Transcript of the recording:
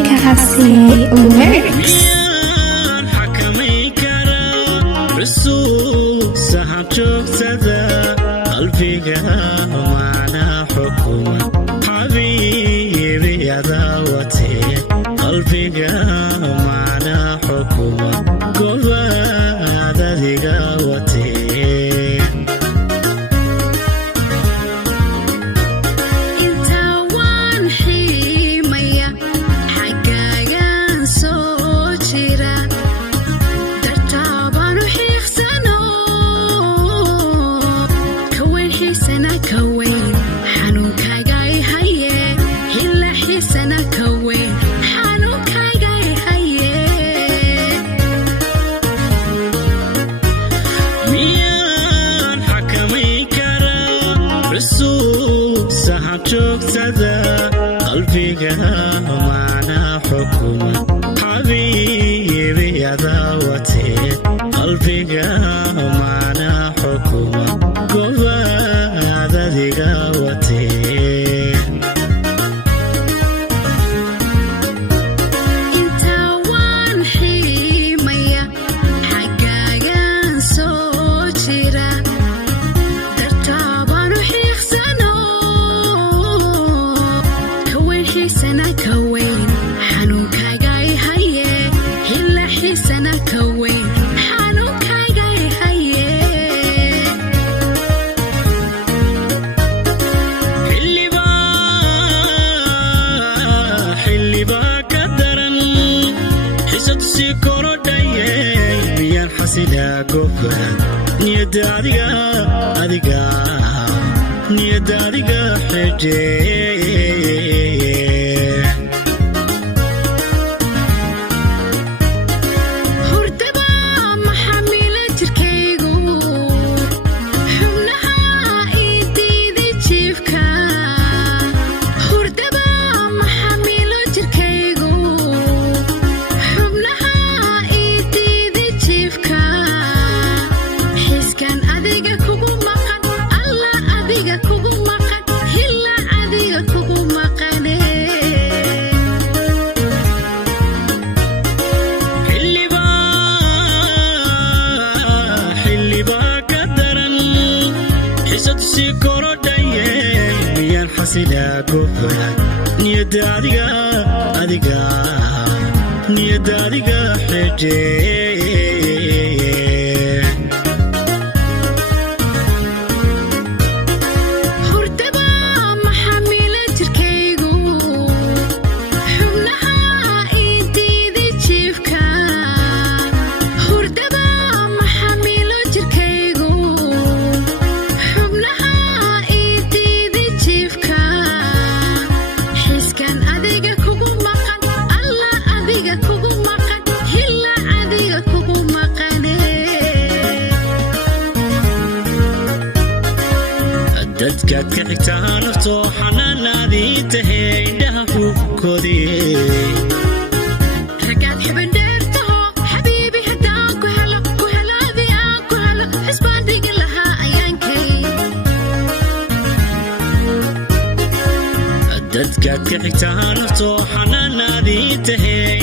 Kasi lyrics. قلبي معنا حكومة حبيبي يا ذواتي قلبي معنا حكومة قوة ذي قوتي قلبي معنا حكومة حبيبي يا ذواتي قلبي معنا حكومة قوة ذي قوتي حسنا قفل نيداديقا حجي حسنا قفل نيداديقا حجي dadka kicita nafto xanaanaadii tahay indhaha koodii ragaad xibin dheertaho xabiibi haddaan ku helaadii aan ku helo xisbaan dhigi lahaa ayaankay dadka kicita nafto xanaanaadii tahay